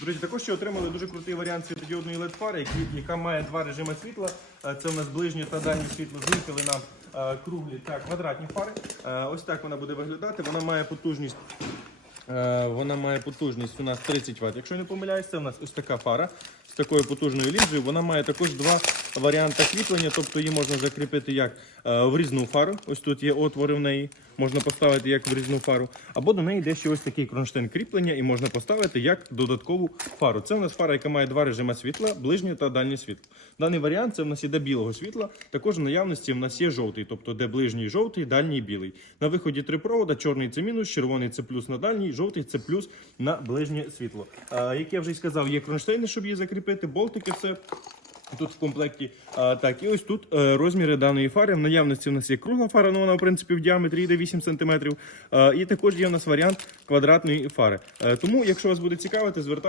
До речі, також ще отримали дуже крутий варіант світодіодної led фари, яка має два режими світла. Е, Це у нас ближнє та дальнє світло. Зникли нам е, круглі та квадратні фари. Е, Ось так вона буде виглядати. Вона має потужність. Вона має потужність у нас 30 Вт. Якщо не помиляюсь, це у нас ось така фара з такою потужною лінзою. Вона має також два варіанти кріплення, тобто її можна закріпити як е, в різну фару. Ось тут є отвори в неї, можна поставити як в різну фару. Або до неї йде ще ось такий кронштейн кріплення, і можна поставити як додаткову фару. Це у нас фара, яка має два режими світла, ближнє та дальнє світло. Даний варіант це в нас іде білого світла. Також в наявності в нас є жовтий, тобто де ближній жовтий, дальній білий. На виході три провода: чорний це мінус, червоний це плюс на дальній, жовтий це плюс на ближнє світло. Як я вже й сказав, є кронштейни, щоб її закріпити, болтики все. Тут в комплекті. А, так, і ось тут е, розміри даної фари. В наявності в нас є кругла фара, ну вона в принципі в діаметрі йде 8 см. А, і також є у нас варіант квадратної фари. Е, тому, якщо вас буде цікавити, звертайтеся.